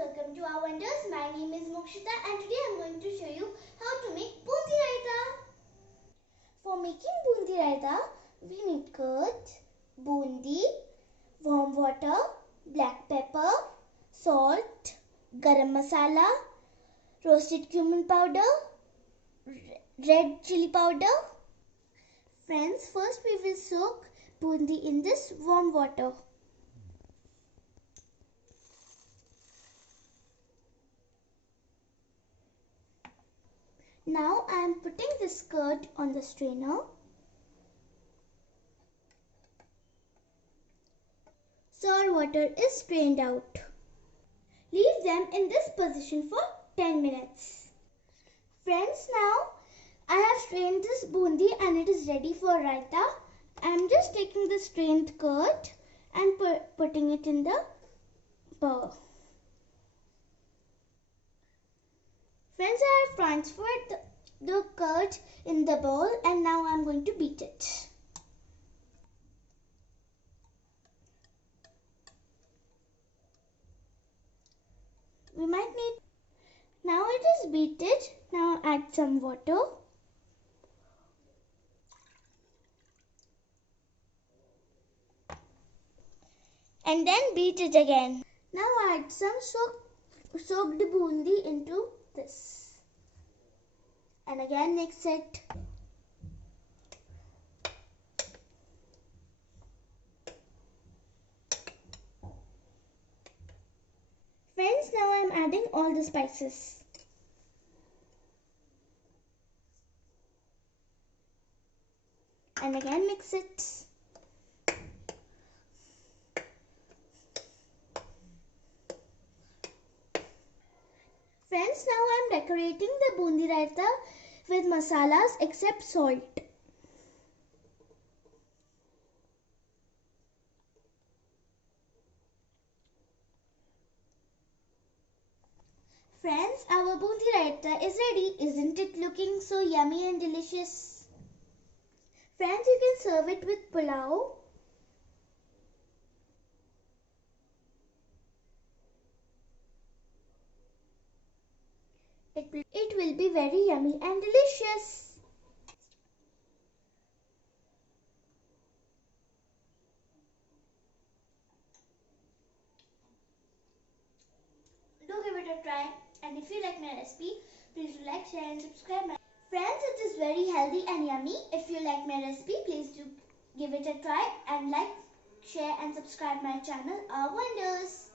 welcome to our wonders. My name is Mokshita and today I am going to show you how to make bundi raita. For making bundi raita, we need curd, bundi, warm water, black pepper, salt, garam masala, roasted cumin powder, red chili powder. Friends, first we will soak bundi in this warm water. Now I am putting this curd on the strainer. Salt water is strained out. Leave them in this position for 10 minutes. Friends, now I have strained this bundi and it is ready for raita. I am just taking the strained curd and putting it in the bowl. Friends, I have transferred the curd in the bowl and now I am going to beat it. We might need. Now it is beaten. Now add some water. And then beat it again. Now add some soaked bundi into this. And again mix it. Friends, now I am adding all the spices. And again mix it. Friends, now I am decorating the bundi raita with masalas except salt. Friends, our bundi raita is ready. Isn't it looking so yummy and delicious? Friends, you can serve it with pulao. It will be very yummy and delicious. Do give it a try, and if you like my recipe, please do like, share and subscribe. Friends, it is very healthy and yummy. If you like my recipe, please do give it a try and like, share and subscribe my channel, Our Wonders.